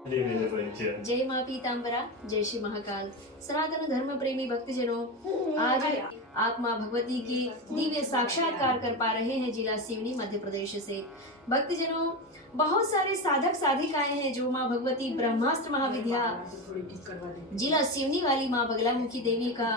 अरे मेरे बच्चे। जय माँ पीताम्बरा, जय श्री महाकाल। सनातन धर्म प्रेमी भक्तजनों, आज आप माँ भगवती की दिव्य साक्षात्कार कर पा रहे हैं जिला सिवनी मध्य प्रदेश से। भक्तजनों, बहुत सारे साधक साधिकाएं हैं जो माँ भगवती ब्रह्मास्त्र महाविद्या जिला सिवनी वाली माँ बगलामुखी देवी का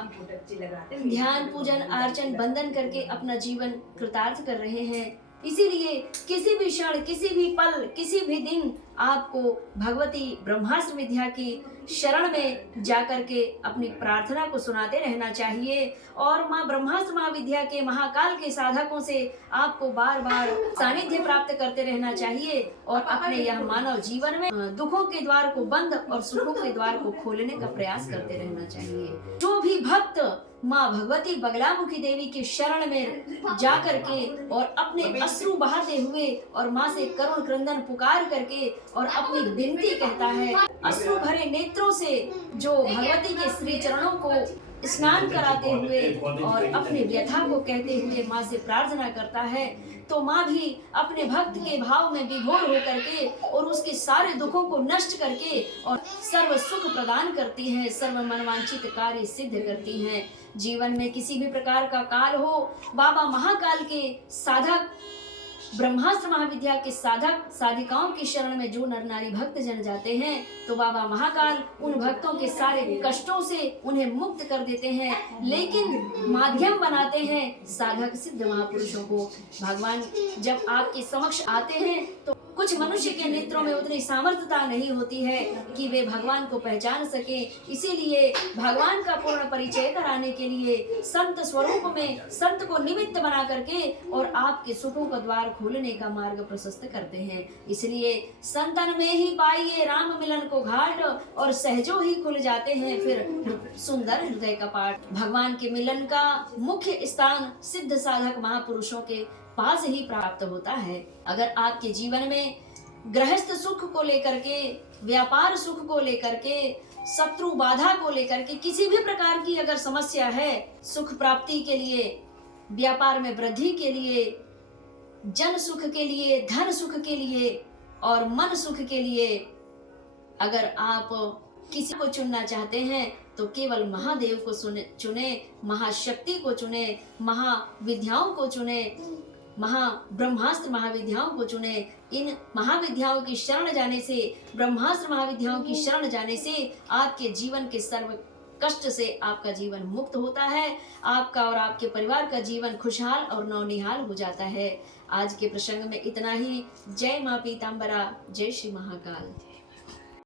ध्यान पूजन अर्चन बंदन करके अपना जीवन कृतार्थ कर रहे हैं। इसीलिए किसी भी क्षण, किसी भी पल, किसी भी दिन आपको भगवती ब्रह्मास्त्र विद्या की शरण में जाकर के अपनी प्रार्थना को सुनाते रहना चाहिए और माँ ब्रह्मास्त्र महाविद्या के महाकाल के साधकों से आपको बार बार सानिध्य प्राप्त करते रहना चाहिए और अपने यह मानव जीवन में दुखों के द्वार को बंद और सुखों के द्वार को खोलने का प्रयास करते रहना चाहिए। जो भी भक्त माँ भगवती बगलामुखी देवी की शरण में जाकर के और अपने अश्रु बहाते हुए और माँ से करुण क्रंदन पुकार करके और अपनी विनती कहता है, अश्रु भरे नेत्रों से जो भगवती के श्री चरणों को स्नान कराते हुए और अपने व्यथा को कहते हुए माँ से प्रार्थना करता है, तो माँ भी अपने भक्त के भाव में विभोर होकर के और उसके सारे दुखों को नष्ट करके और सर्व सुख प्रदान करती है, सर्व मनवांछित कार्य सिद्ध करती है। जीवन में किसी भी प्रकार का काल हो, बाबा महाकाल के साधक ब्रह्मास्त्र महाविद्या के साधक साधिकाओं की शरण में जो नर नारी भक्त जन जाते हैं तो बाबा महाकाल उन भक्तों के सारे कष्टों से उन्हें मुक्त कर देते हैं, लेकिन माध्यम बनाते हैं साधक सिद्ध महापुरुषों को। भगवान जब आपके समक्ष आते हैं तो कुछ मनुष्य के नेत्रों में उतनी सामर्थ्यता नहीं होती है कि वे भगवान को पहचान सके। इसीलिए भगवान का पूर्ण परिचय कराने के लिए संत स्वरूप में संत को निमित्त बना करके और आपके सुखों का द्वार खोलने का मार्ग प्रशस्त करते हैं। इसलिए संतन में ही पाइए राम मिलन को घाट और सहजो ही खुल जाते हैं फिर सुंदर हृदय का पाठ। भगवान के मिलन का मुख्य स्थान सिद्ध साधक महापुरुषों के पास ही प्राप्त होता है। अगर आपके जीवन में गृहस्थ सुख को लेकर के, व्यापार सुख को लेकर के, शत्रु बाधा को लेकर के किसी भी प्रकार की अगर समस्या है, सुख प्राप्ति के लिए, व्यापार में वृद्धि के लिए, जन सुख के लिए, धन सुख के लिए और मन सुख के लिए अगर आप किसी को चुनना चाहते हैं तो केवल महादेव को चुने, महाशक्ति को चुने, महाविद्याओं को चुने, ब्रह्मास्त्र महाविद्याओं को चुने। इन महाविद्याओं की शरण जाने से, ब्रह्मास्त्र महाविद्याओं की शरण जाने से आपके जीवन के सर्व कष्ट से आपका जीवन मुक्त होता है। आपका और आपके परिवार का जीवन खुशहाल और नवनिहाल हो जाता है। आज के प्रसंग में इतना ही। जय माँ पीताम्बरा, जय श्री महाकाल।